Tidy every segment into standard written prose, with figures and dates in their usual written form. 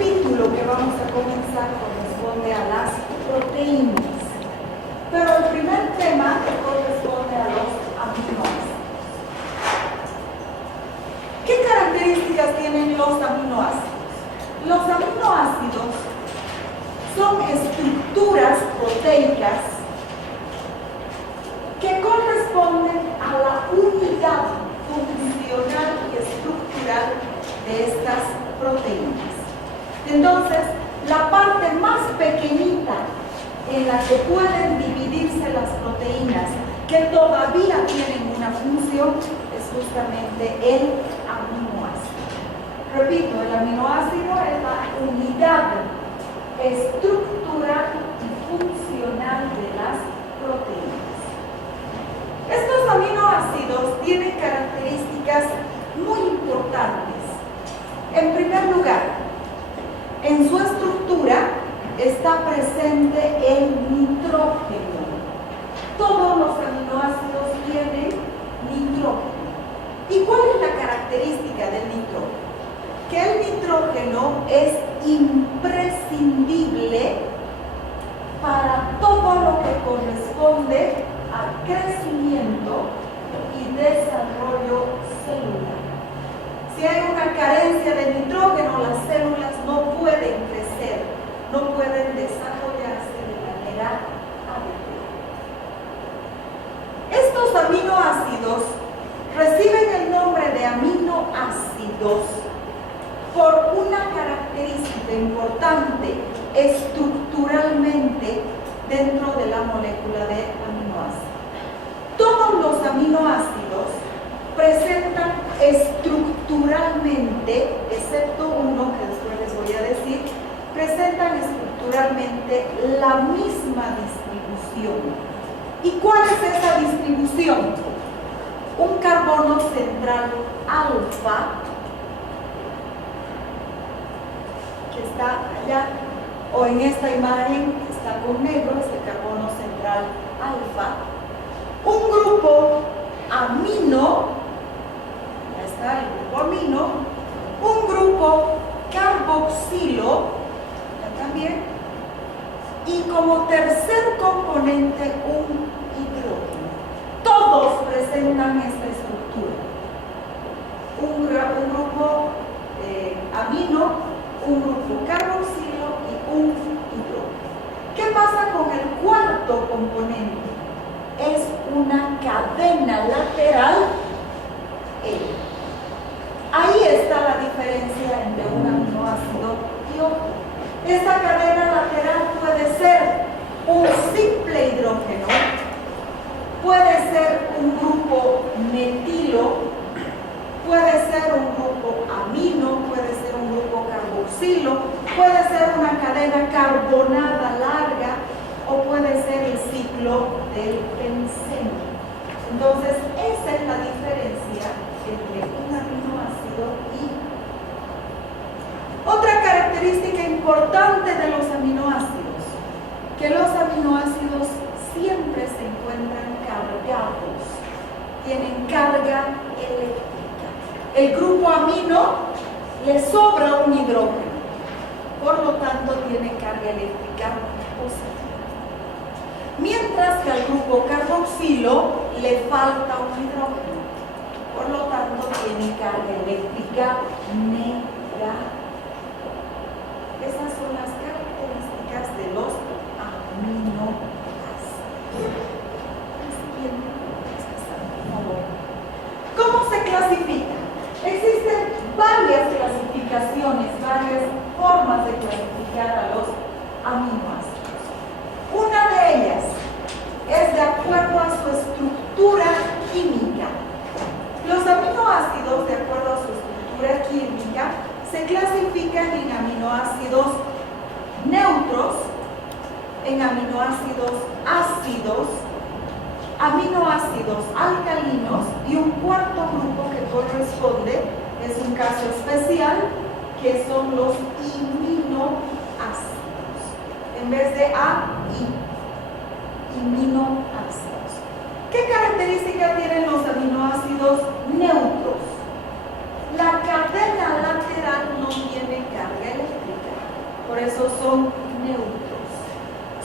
capítulo que vamos a comenzar corresponde a las proteínas, pero el primer tema corresponde a los aminoácidos. ¿Qué características tienen los aminoácidos? Los aminoácidos son estructuras proteicas que corresponden a la unidad funcional y estructural de estas proteínas. Entonces, la parte más pequeñita en la que pueden dividirse las proteínas que todavía tienen una función es justamente el aminoácido. Repito, el aminoácido es la unidad estructural y funcional de las proteínas. Estos aminoácidos tienen características muy importantes. En primer lugar, en su estructura está presente el nitrógeno. Todos los aminoácidos tienen nitrógeno. ¿Y cuál es la característica del nitrógeno? Que el nitrógeno es imprescindible para todo lo que corresponde al crecimiento y desarrollo celular. Si hay una carencia de nitrógeno, las células no pueden crecer, no pueden desarrollarse de manera adecuada. Estos aminoácidos reciben el nombre de aminoácidos por una característica importante estructuralmente dentro de la molécula de aminoácidos. Todos los aminoácidos presentan estructuralmente, excepto uno que después les voy a decir, presentan estructuralmente la misma distribución. ¿Y cuál es esa distribución? Un carbono central alfa, que está allá, o en esta imagen que está con negro, es el carbono central alfa, un grupo amino, ya está el grupo amino, un grupo carboxilo, ya también, y como tercer componente un hidrógeno. Todos presentan esta estructura. Un grupo amino, un grupo carboxilo y un hidrógeno. ¿Qué pasa con el cuarto componente? Es una cadena lateral L. Ahí está la diferencia entre un aminoácido y otro. Esta cadena lateral puede ser un simple hidrógeno, puede ser un grupo metilo, puede ser un grupo amino, puede ser un grupo carboxilo, puede ser una cadena carbonada larga o puede ser el ciclo del benceno. Entonces, esa es la diferencia entre un aminoácido y otra característica importante de los aminoácidos, que los aminoácidos siempre se encuentran cargados, tienen carga eléctrica. El grupo amino le sobra un hidrógeno, por lo tanto tiene carga eléctrica positiva. Mientras que al grupo carboxilo le falta un hidrógeno, por lo tanto tiene carga eléctrica negativa. Esas son las características de los aminoácidos. ¿Cómo se clasifica? Existen varias clasificaciones, varias formas de clasificar a los aminoácidos. Una de ellas es de acuerdo a su estructura química. Los aminoácidos, de acuerdo a su estructura química, se clasifican en aminoácidos neutros, en aminoácidos ácidos, aminoácidos alcalinos y un cuarto grupo que corresponde, es un caso especial, que son los iminoácidos. En vez de A, I, iminoácidos. ¿Qué características tienen los aminoácidos neutros? La cadena lateral no tiene carga eléctrica. por eso son neutros.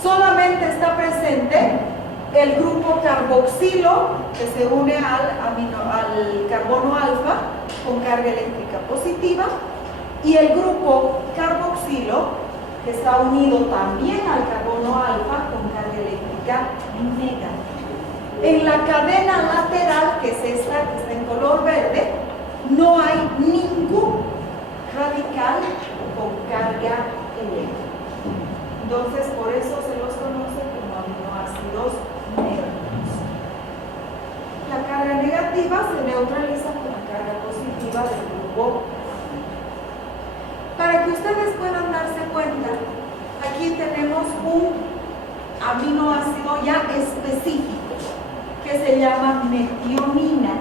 Solamente está presente el grupo carboxilo, que se une al carbono alfa con carga eléctrica positiva, y el grupo carboxilo, que está unido también al carbono alfa con carga eléctrica negativa. En la cadena lateral, que es esta, que está en color verde, no hay ningún radical con carga eléctrica. Entonces, por eso se los conoce como aminoácidos neutros. La carga negativa se neutraliza con la carga positiva del grupo. Para que ustedes puedan darse cuenta, aquí tenemos un aminoácido ya específico que se llama metionina.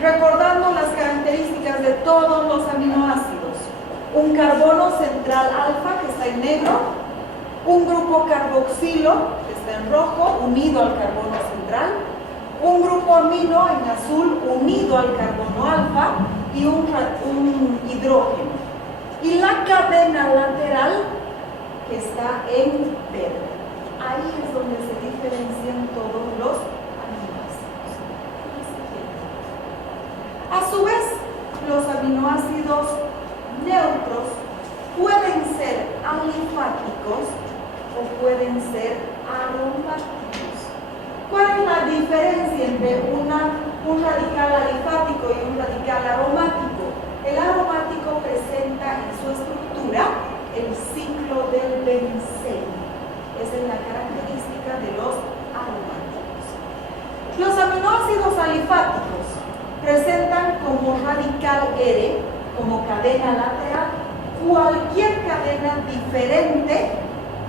Recordando las características de todos los aminoácidos: un carbono central alfa, que está en negro, un grupo carboxilo, que está en rojo, unido al carbono central, un grupo amino en azul, unido al carbono alfa, y un hidrógeno. Y la cadena lateral, que está en verde. Ahí es donde se diferencian todos los aminoácidos. A su vez, los aminoácidos neutros pueden ser alifáticos o pueden ser aromáticos. ¿Cuál es la diferencia entre un radical alifático y un radical aromático? El aromático presenta en su estructura el ciclo del benceno. Esa es la característica de los aromáticos. Los aminoácidos alifáticos presentan como radical R, como cadena lateral, cualquier cadena diferente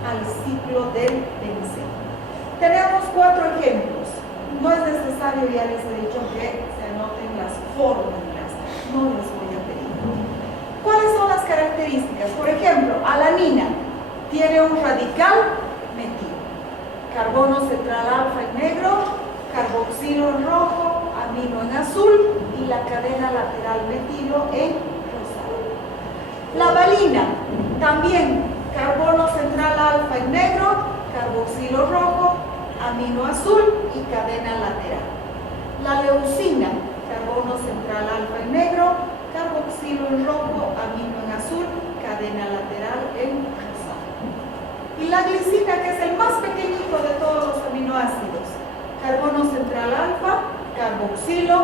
al ciclo del benceno. Tenemos 4 ejemplos. No es necesario, ya les he dicho, que se anoten las fórmulas. No les voy a pedir. ¿Cuáles son las características? Por ejemplo, alanina tiene un radical metilo. Carbono central alfa en negro, carboxilo en rojo, amino en azul y la cadena lateral metilo en rosado. La valina también, carbono central alfa en negro, carboxilo rojo, amino azul y cadena lateral. La leucina, carbono central alfa en negro, carboxilo en rojo, amino en azul, cadena lateral en rosado. Y la glicina, que es el más pequeñito de todos los aminoácidos, carbono central alfa, carboxilo,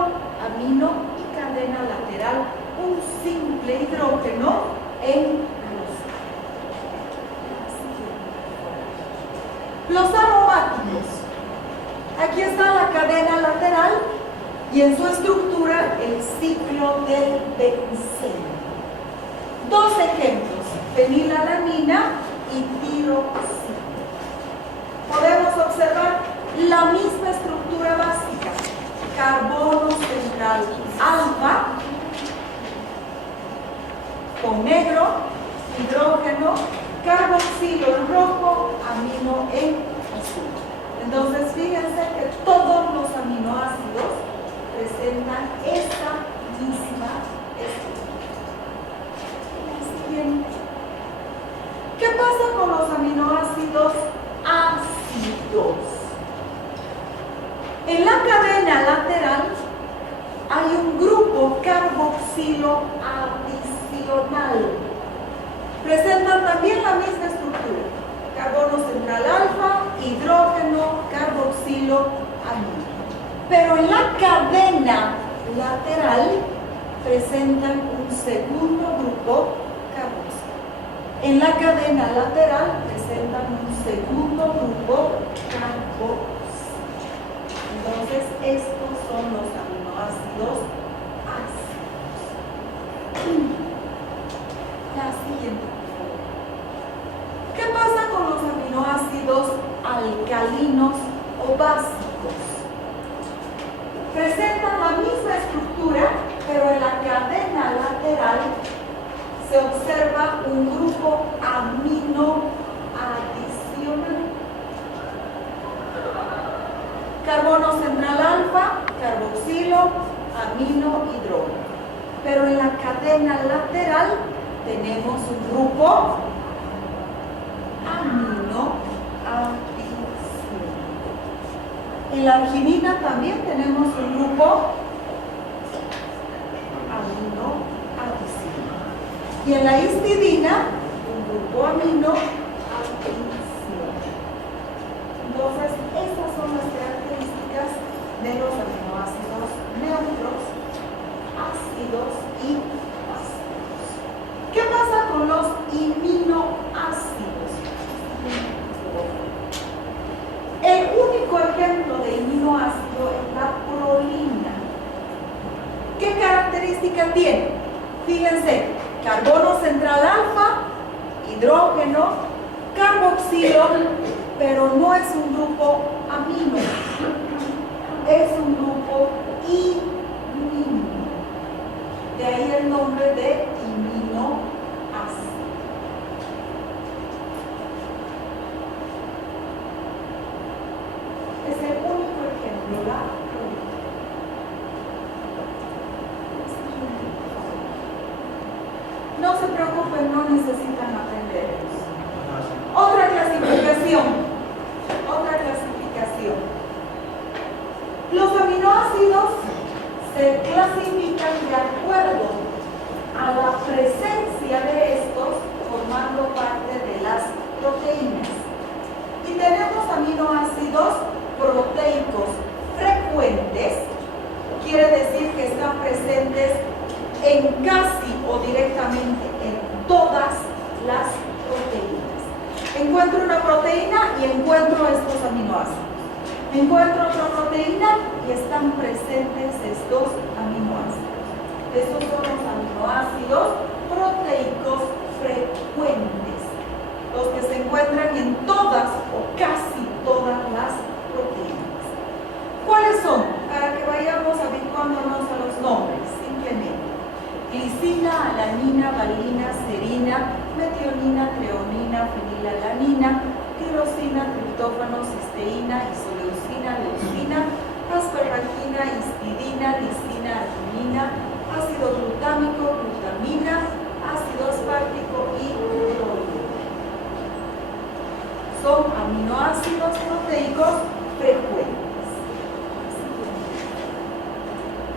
amino y cadena lateral, un simple hidrógeno en rosado. Los aromáticos. Aquí está la cadena lateral y en su estructura el ciclo del benceno. 2 ejemplos: fenilalanina y tiroxina. Podemos observar la misma estructura básica: carbono central alfa con negro, hidrógeno, carboxilo en rojo, amino en azul. Entonces, fíjense que todos los aminoácidos presentan esta misma estructura. La siguiente. ¿Qué pasa con los aminoácidos ácidos? En la cadena lateral hay un grupo carboxilo adicional. Presentan también la misma estructura: carbono central alfa, hidrógeno, carboxilo, amino. Pero en la cadena lateral presentan un segundo grupo carboxilo. En la cadena lateral presentan un segundo grupo carboxilo. Entonces, estos son los aminoácidos ácidos. La siguiente. ¿Qué pasa con los aminoácidos alcalinos o básicos? Presentan la misma estructura, pero en la cadena lateral se observa un grupo amino adicional. Carbono central alfa, carboxilo, amino, hidrógeno. Pero en la cadena lateral tenemos un grupo aminoadicina. En la arginina también tenemos un grupo aminoadicina. Y en la histidina, un grupo aminoadicina. Entonces, estas son las características de los aminoácidos neutros, ácidos y básicos. ¿Qué pasa con los aminoácidos? El único ejemplo de aminoácido es la prolina. ¿Qué característica tiene? Fíjense, carbono central alfa, hidrógeno, carboxilo, pero no es un grupo amino, es un grupo imino. De ahí el nombre de aminoácido. Es el único ejemplo, la prolina. No se preocupen, no necesitan aprender eso. Otra clasificación. Los aminoácidos se clasifican de acuerdo a la presencia de estos formando parte de las proteínas. Y tenemos aminoácidos proteicos frecuentes, quiere decir que están presentes en casi o directamente en todas las proteínas. Encuentro una proteína y encuentro estos aminoácidos. Encuentro otra proteína y están presentes estos aminoácidos. Estos son los aminoácidos proteicos frecuentes, los que se encuentran en todas o casi todas las proteínas. ¿Cuáles son? Para que vayamos habituándonos a los nombres, simplemente. Glicina, alanina, valina, serina, metionina, treonina, fenilalanina, tirosina, triptófano, cisteína, isoleucina, leucina, asparagina, histidina, lisina, arginina, ácido glutámico, glutamina, ácido aspartico y proteína. Son aminoácidos proteicos frecuentes.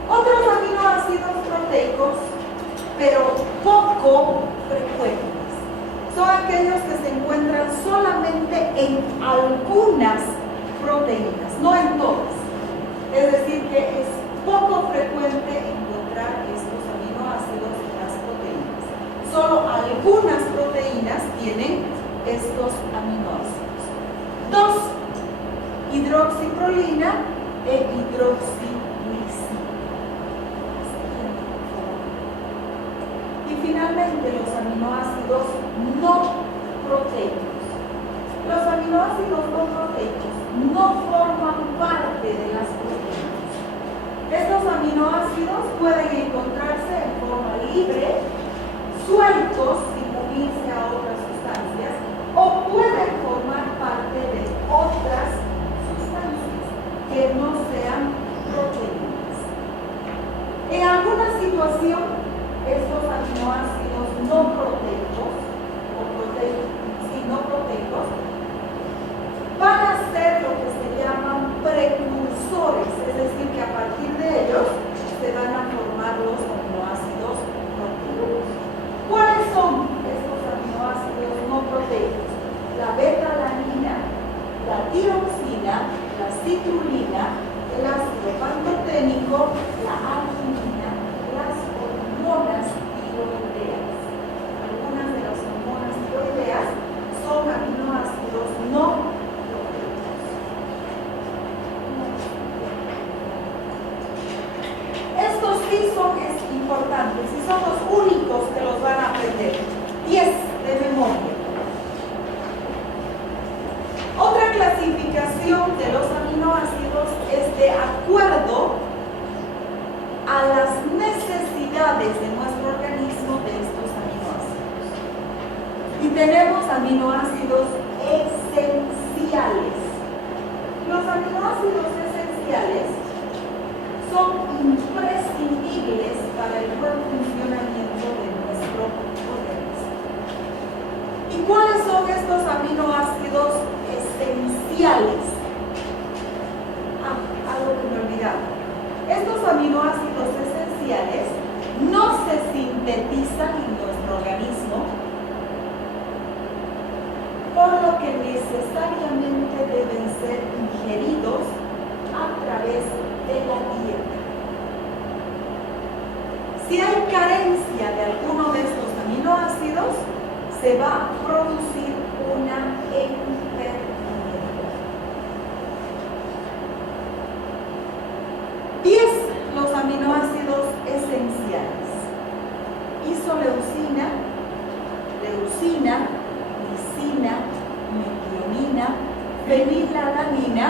Otros aminoácidos proteicos, pero poco frecuentes, son aquellos que se encuentran solamente en algunas proteínas, no en todas. Es decir, que es poco frecuente encontrar estos aminoácidos en las proteínas. Solo algunas proteínas tienen estos aminoácidos. 2, hidroxiprolina e hidroxiglicina. Y finalmente los aminoácidos no proteicos. Los aminoácidos no proteicos no forman parte de las proteínas. Estos aminoácidos pueden encontrarse en forma libre, sueltos sin unirse a otras sustancias, o pueden formar parte de otras sustancias que no sean proteínas. En alguna situación, estos aminoácidos no proteicos, no proteicos, van a ser lo que se llaman precursores, es decir, que a partir de ellos se van a formar los aminoácidos proteicos. ¿Cuáles son estos aminoácidos no proteicos? La beta-alanina, la tiroxina, la citrulina, el ácido pantoténico, la arginina, las hormonas tiroideas. Algunas de las hormonas tiroideas son aminoácidos no proteicos. Estos sí son importantes y son los únicos que los van a aprender. 10 de memoria. Otra clasificación de los aminoácidos es de acuerdo a las necesidades de nuestro organismo de estos aminoácidos. Y tenemos aminoácidos esenciales. Los aminoácidos esenciales son imprescindibles para el buen funcionamiento de nuestro organismo. cuáles son estos aminoácidos esenciales? Algo que me olvidaba. Estos aminoácidos esenciales no se sintetizan en nuestro organismo, por lo que necesariamente deben ser ingeridos a través de la dieta. Si hay carencia de alguno de estos aminoácidos, se va a producir una enfermedad. 10 los aminoácidos esenciales: isoleucina, leucina, lisina, metionina, fenilalanina,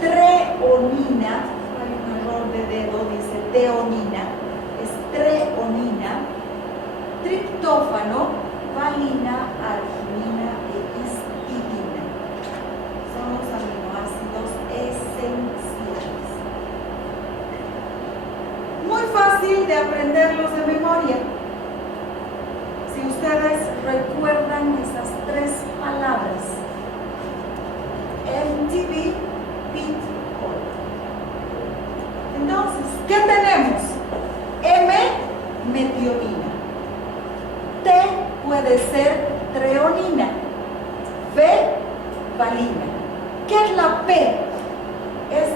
treonina, hay un error de dedo, dice teonina, es treonina, triptófano, valina, arginina e histidina. Son los aminoácidos esenciales. Muy fácil de aprenderlos de memoria. Si ustedes recuerdan esas 3 palabras: MTV, Pit, Cola. Entonces, ¿qué tenemos? M, metionina. T puede ser treonina. V, valina. ¿Qué es la P? Es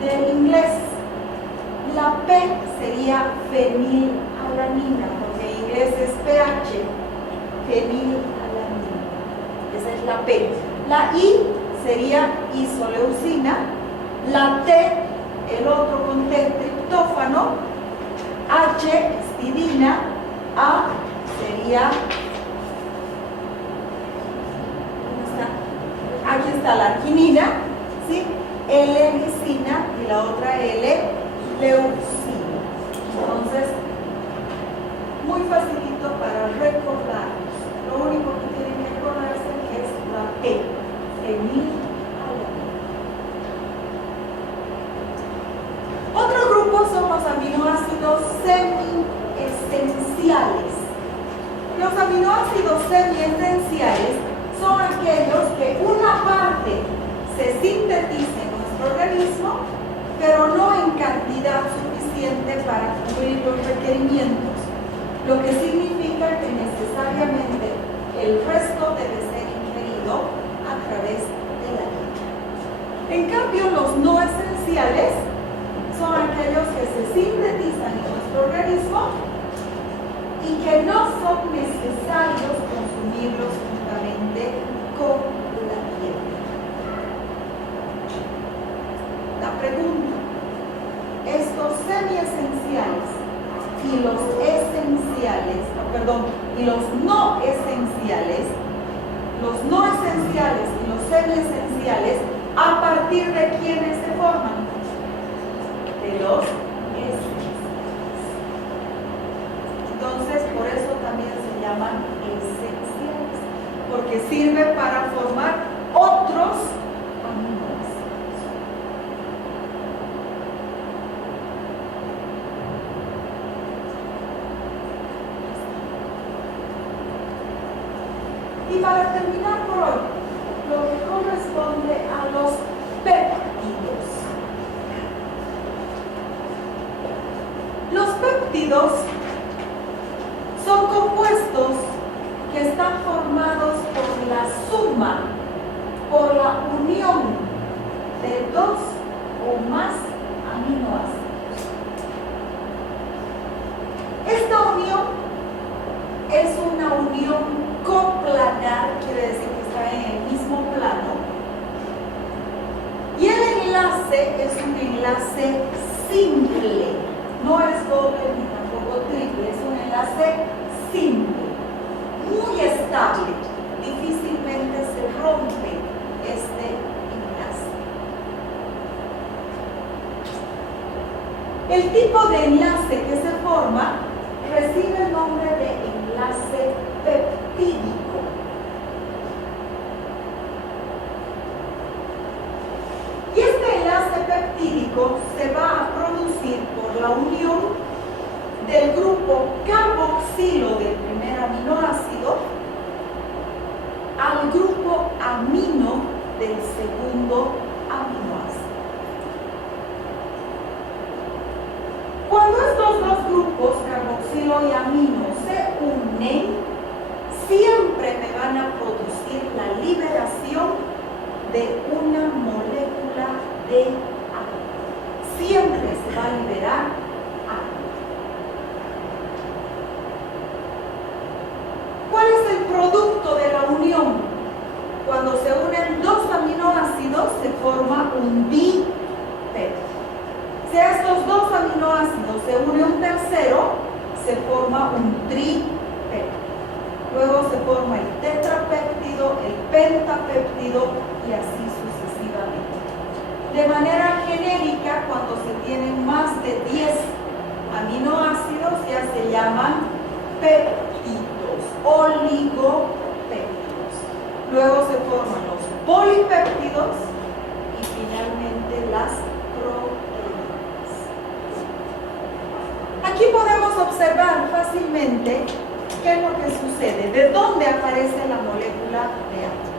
del inglés. La P sería fenilalanina, porque en inglés es pH. Fenilalanina. Esa es la P. La I sería isoleucina. La T, el otro con T, triptófano. H, histidina. A sería, aquí está la arginina, ¿sí? L, lisina, y la otra L, leucina. Entonces, muy facilito para recordarnos. Lo único que tienen que acordarse es la P, fenilalanina. Otro grupo son los aminoácidos semiesenciales. Los aminoácidos semiesenciales son aquellos que una parte se sintetiza en nuestro organismo, pero no en cantidad suficiente para cubrir los requerimientos, lo que significa que necesariamente el resto debe ser ingerido a través de la dieta. En cambio, los no esenciales son aquellos que se sintetizan en nuestro organismo y que no son necesarios consumirlos juntamente con la dieta. La pregunta: estos semiesenciales y los esenciales, y los no esenciales y los semiesenciales, ¿a partir de quiénes se forman? De los esenciales. Entonces, por eso también se llaman esenciales, porque sirve para formar otros aminoácidos. Y para terminar por hoy, lo que corresponde a los péptidos. Los péptidos son compuestos que están formados por la suma, por la unión de 2 o más aminoácidos. Esta unión es una unión coplanar, quiere decir que está en el mismo plano, y el enlace es un enlace simple, no es doble ni tampoco triple, es un enlace simple, muy estable, difícilmente se rompe este enlace. El tipo de enlace que se forma recibe el nombre de enlace peptídico. Y este enlace peptídico se va a producir por la unión del grupo carboxilo del primer aminoácido al grupo amino del segundo aminoácido. Cuando estos dos grupos, carboxilo y amino, se unen, siempre me van a producir la liberación de una molécula de agua. Siempre se va a liberar agua. ¿Cuál es el producto de la unión? Cuando se unen dos aminoácidos se forma un dipeptido. Si a estos dos aminoácidos se une un tercero, se forma un tripéptido. Luego se forma el tetrapéptido, el pentapéptido y así sucesivamente. De manera genérica, cuando se tienen más de 10 aminoácidos, ya se llaman péptidos, oligopéptidos. Luego se forman los polipéptidos y finalmente las proteínas. Aquí podemos observar fácilmente qué es lo que sucede, de dónde aparece la molécula de agua.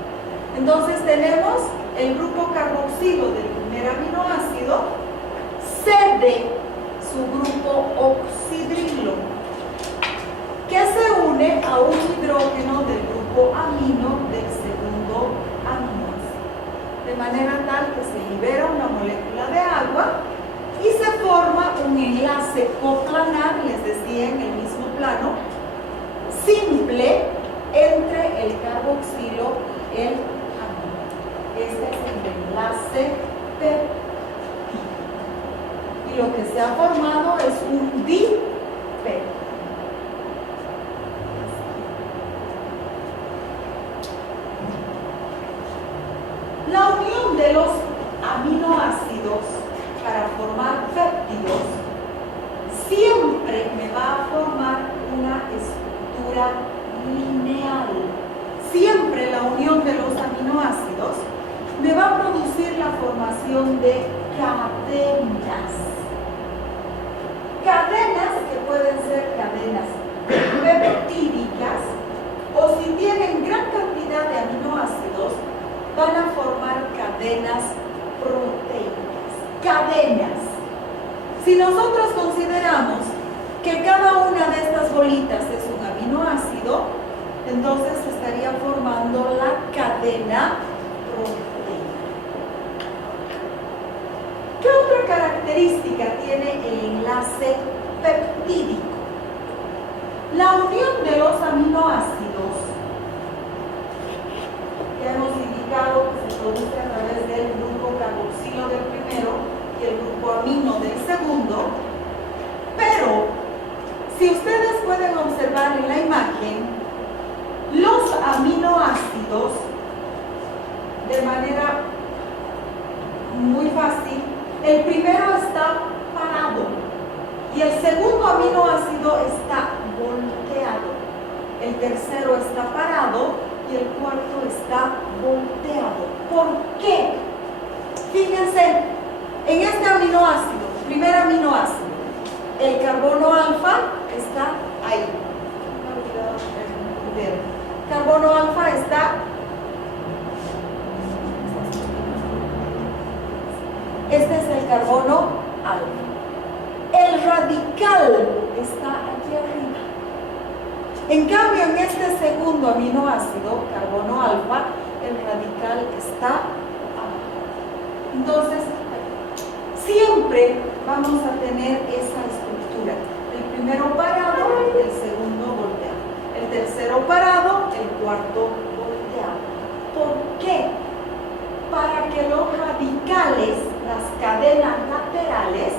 Entonces tenemos el grupo carboxilo del primer aminoácido, cede su grupo oxidrilo, que se une a un hidrógeno del grupo amino del segundo aminoácido. De manera tal que se libera una molécula de agua y se forma un enlace coplanar, les decía en el mismo plano, simple entre el carboxilo y el amino. Este es el enlace péptido. Y lo que se ha formado es un dipéptido. La unión de los aminoácidos para formar péptidos siempre me va a formar una estructura lineal. Siempre la unión de los aminoácidos me va a producir la formación de cadenas. Cadenas que pueden ser cadenas peptídicas o si tienen gran cantidad de aminoácidos van a formar cadenas proteicas. Cadenas. Si nosotros consideramos que cada una de estas bolitas es un aminoácido, entonces estaría formando la cadena proteica. ¿Qué otra característica tiene el enlace peptídico? La unión de los aminoácidos, ya hemos indicado que se produce a través del grupo carboxilo del primero y el grupo amino del segundo, pero si ustedes pueden observar en la imagen, los aminoácidos, de manera muy fácil, el primero está parado y el segundo aminoácido está volteado. El tercero está parado y el cuarto está volteado. ¿Por qué? Fíjense, en este aminoácido, primer aminoácido, el carbono alfa está ahí. Carbono alfa está. Este es el carbono alfa. El radical está aquí arriba. En cambio, en este segundo aminoácido, carbono alfa, el radical está abajo. Entonces, siempre vamos a tener esa estructura. El primero parado, el segundo volteado. El tercero parado, el cuarto volteado. ¿Por qué? Para que los radicales, las cadenas laterales,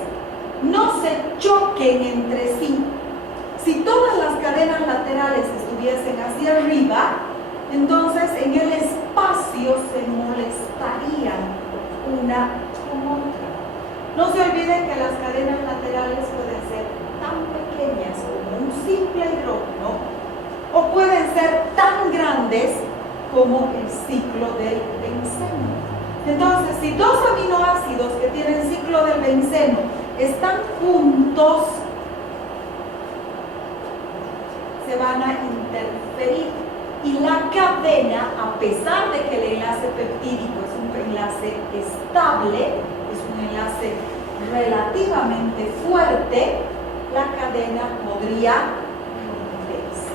no se choquen entre sí. Si todas las cadenas laterales estuviesen hacia arriba, entonces en el espacio se molestarían una con otra. No se olviden que las cadenas laterales pueden ser tan pequeñas como un simple hidrógeno o pueden ser tan grandes como el ciclo del benceno. Entonces, si dos aminoácidos que tienen ciclo del benceno están juntos, se van a interferir. y la cadena, a pesar de que el enlace peptídico es un enlace estable, es un enlace relativamente fuerte, la cadena podría romperse.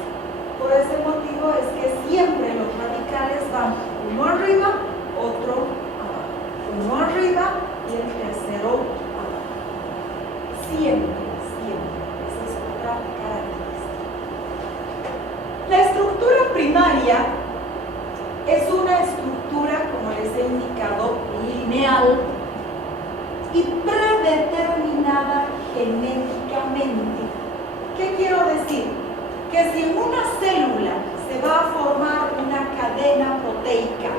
Por ese motivo es que siempre los radicales van uno arriba, otro abajo. Uno arriba y el tercero abajo. Siempre, siempre. Esa es otra característica. La estructura primaria es una estructura, como les he indicado, lineal y predeterminada genéticamente. ¿Qué quiero decir? Que si en una célula se va a formar una cadena proteica,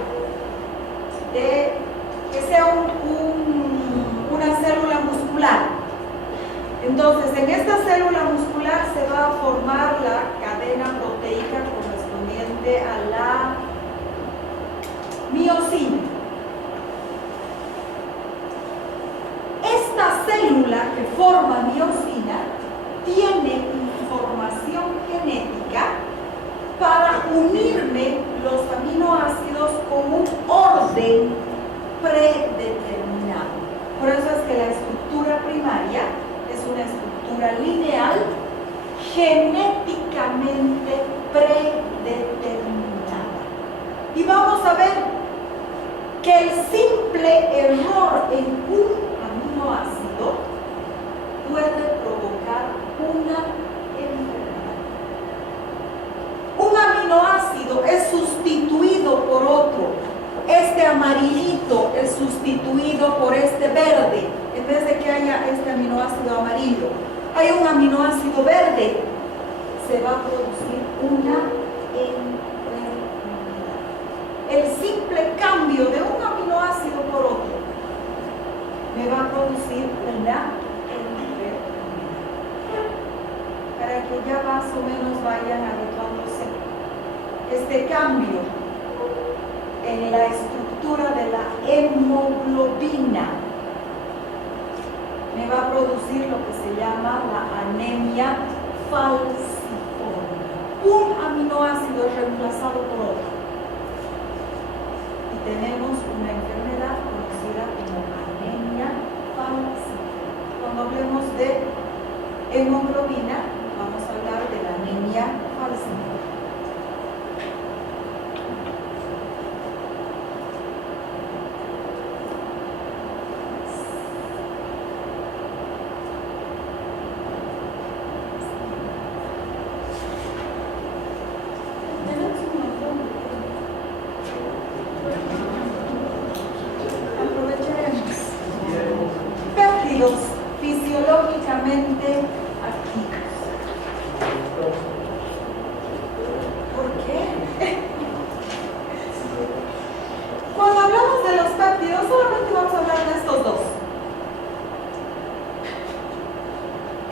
que sea una célula muscular, entonces en esta célula muscular se va a formar la cadena proteica correspondiente a la miosina. Esta célula que forma miosina tiene información genética para unirme los aminoácidos con un orden predeterminado. Por eso es que la estructura primaria es una estructura lineal genéticamente predeterminada. Y vamos a ver que el simple error en un aminoácido puede provocar una enfermedad. Un aminoácido es sustituido por otro. Este amarillito es sustituido por este verde. En vez de que haya este aminoácido amarillo, hay un aminoácido verde. Se va a producir una enfermedad. El simple cambio de un aminoácido por otro me va a producir una enfermedad. Para que ya más o menos vayan habituándose. Este cambio en la estructura de la hemoglobina me va a producir lo que se llama la anemia falciforme. Un aminoácido es reemplazado por otro y tenemos una enfermedad conocida como anemia falciforme. Cuando hablemos de hemoglobina, vamos a hablar de la anemia falciforme. Fisiológicamente activos. ¿Por qué? Cuando hablamos de los péptidos, solamente vamos a hablar de estos dos.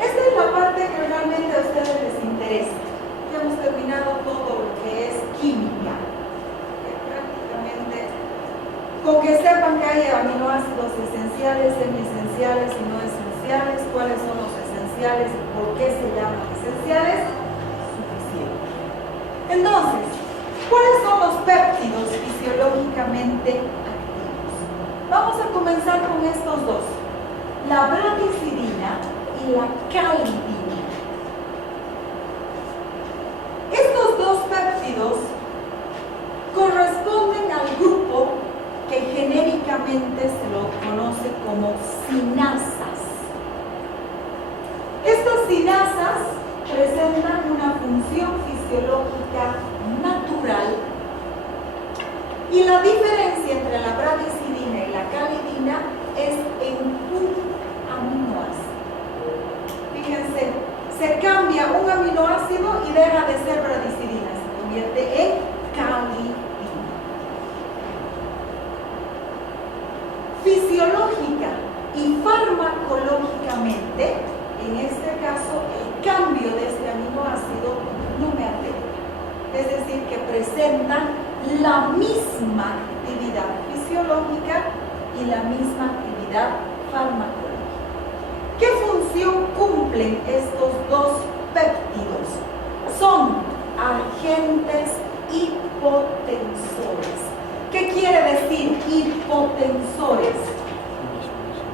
Esta es la parte que realmente a ustedes les interesa. Ya hemos terminado todo lo que es química. Prácticamente, con que sepan que hay aminoácidos esenciales, semiesenciales y no esenciales, cuáles son los esenciales y por qué se llaman esenciales, suficiente. Entonces, ¿cuáles son los péptidos fisiológicamente activos? Vamos a comenzar con estos dos, la bradicidina y la calidina. Estos dos péptidos corresponden al grupo que genéricamente se lo conoce como sinasas. Estas sinasas presentan una función fisiológica natural y la diferencia entre la bradicidina y la calidina es en un aminoácido. Fíjense, se cambia un aminoácido y deja de ser bradicidina, se convierte en calidina. Fisiológica y farmacológicamente, en este caso, el cambio de este aminoácido no me afecta. Es decir, que presentan la misma actividad fisiológica y la misma actividad farmacológica. ¿Qué función cumplen estos dos péptidos? Son agentes hipotensores. ¿Qué quiere decir hipotensores?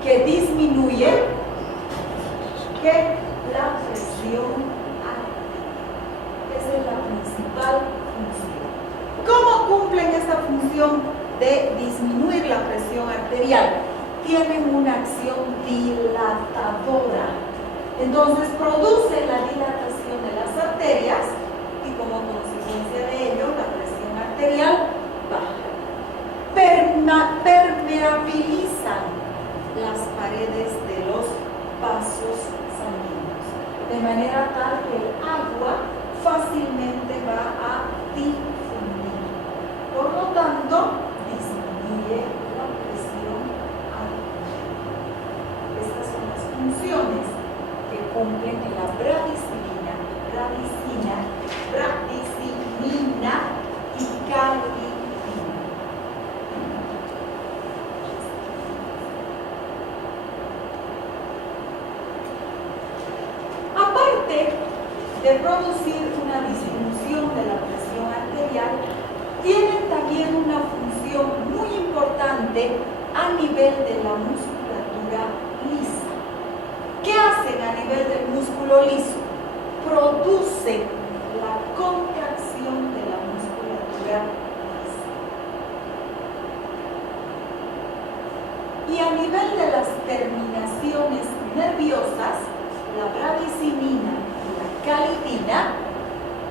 Que disminuye la presión arterial. Esa es la principal función. ¿Cómo cumplen esta función de disminuir la presión arterial? Tienen una acción dilatadora. Entonces produce la dilatación de las arterias y como consecuencia de ello la presión arterial baja. Permeabilizan las paredes de los vasos sanguíneos, de manera tal que el agua fácilmente va a difundir. Por lo tanto, disminuye la presión arterial. Estas son las funciones que cumplen en la bradicimina y calcitina. Aparte de producir una disminución de la presión arterial, tienen también una función muy importante a nivel de la musculatura lisa. ¿Qué hacen a nivel del músculo liso? Producen la contracción de la musculatura lisa. Y a nivel de las terminaciones nerviosas, la bradicimina y la calcitina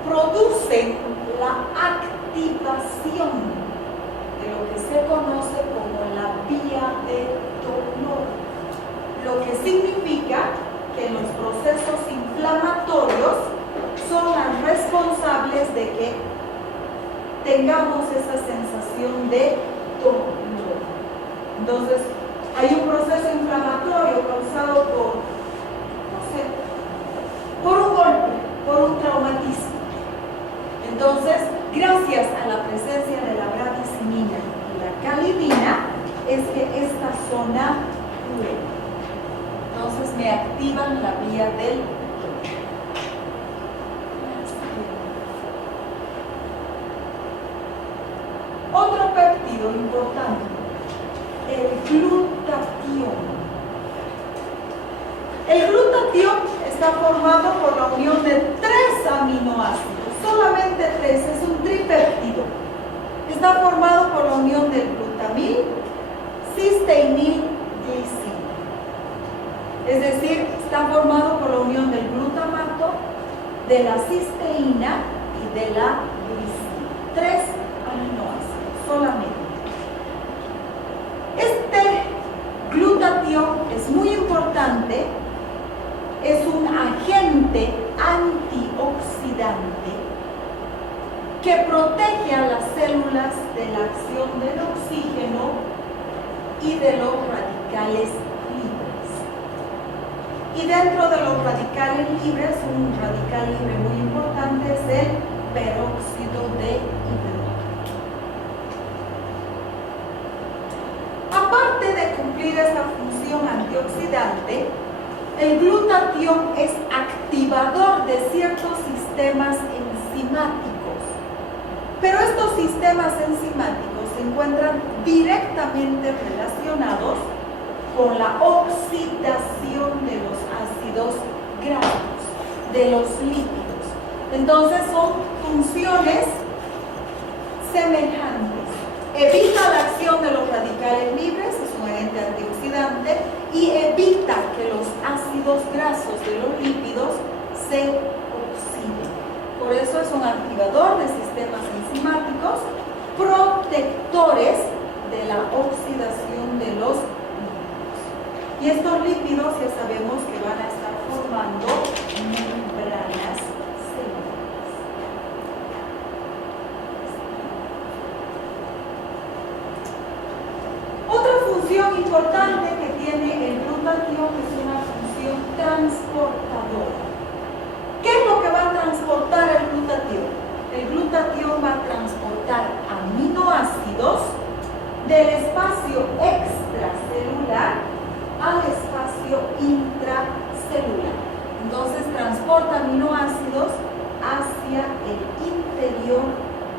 producen la activación de lo que se conoce como la vía de dolor, lo que significa que los procesos inflamatorios son las responsables de que tengamos esa sensación de dolor. Entonces, hay un proceso inflamatorio causado por un golpe, por un traumatismo. Entonces, gracias a la presencia de la bradicimina y la calcitina, es que esta zona duele. Entonces, me activan la vía del dolor. Otro péptido importante, el glutatión. El glutatión está formado por la unión de 3 aminoácidos, solamente 3, es un tripéptido. Está formado por la unión del glutamil, cisteinil, glicina. Es decir, está formado por la unión del glutamato, de la cisteína y de la glicina. 3 aminoácidos solamente. Este glutatión es muy importante. Es un agente antioxidante que protege a las células de la acción del oxígeno y de los radicales libres. Y dentro de los radicales libres, un radical libre muy importante es el peróxido de hidrógeno. Aparte de cumplir esta función antioxidante, el glutatión es activador de ciertos sistemas enzimáticos, pero estos sistemas enzimáticos se encuentran directamente relacionados con la oxidación de los ácidos grasos, de los lípidos. Entonces son funciones semejantes. Evita la acción de los radicales libres, es un agente antioxidante, y evita que los ácidos grasos de los lípidos se oxiden. Por eso es un activador de sistemas enzimáticos, protectores de la oxidación de los lípidos. Y estos lípidos ya sabemos que van a estar formando membranas celulares. Otra función importante que tiene el glutatión es una función transportadora. ¿Qué es lo que va a transportar el glutatión? El glutatión va a transportar aminoácidos del espacio extracelular al espacio intracelular. Entonces transporta aminoácidos hacia el interior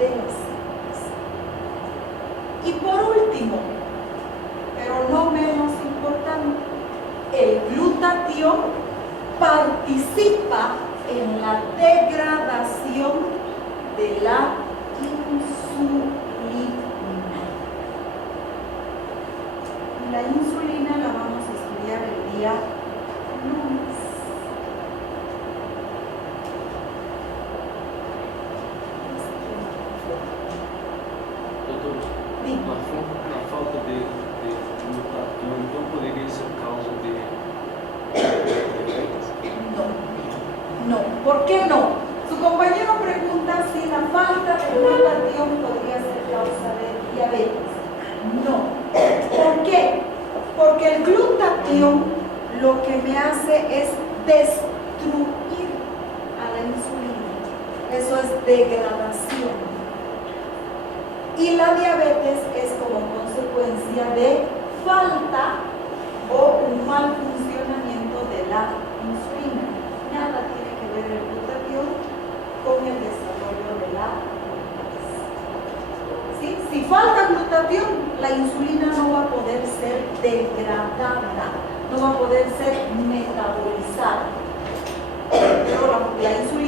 de las células. Y por último, pero no menos importante, el glutatión participa en la degradación de la insulina. La insulina la vamos a estudiar el día lunes. Doutor, na falta de glutatión, então poderia ser causa de diabetes? No, ¿por qué no? Su compañero pregunta si la falta de glutatión podría ser causa de diabetes. No. ¿Por qué? Porque el glutatión lo que me hace es destruir a la insulina. Eso es degradación. Y la diabetes es como consecuencia de falta o un mal funcionamiento de la insulina. Nada tiene que ver el glutatión con el desarrollo de la diabetes. ¿Sí? Si falta glutatión, la insulina no va a poder ser degradada, no va a poder ser metabolizada. Pero la insulina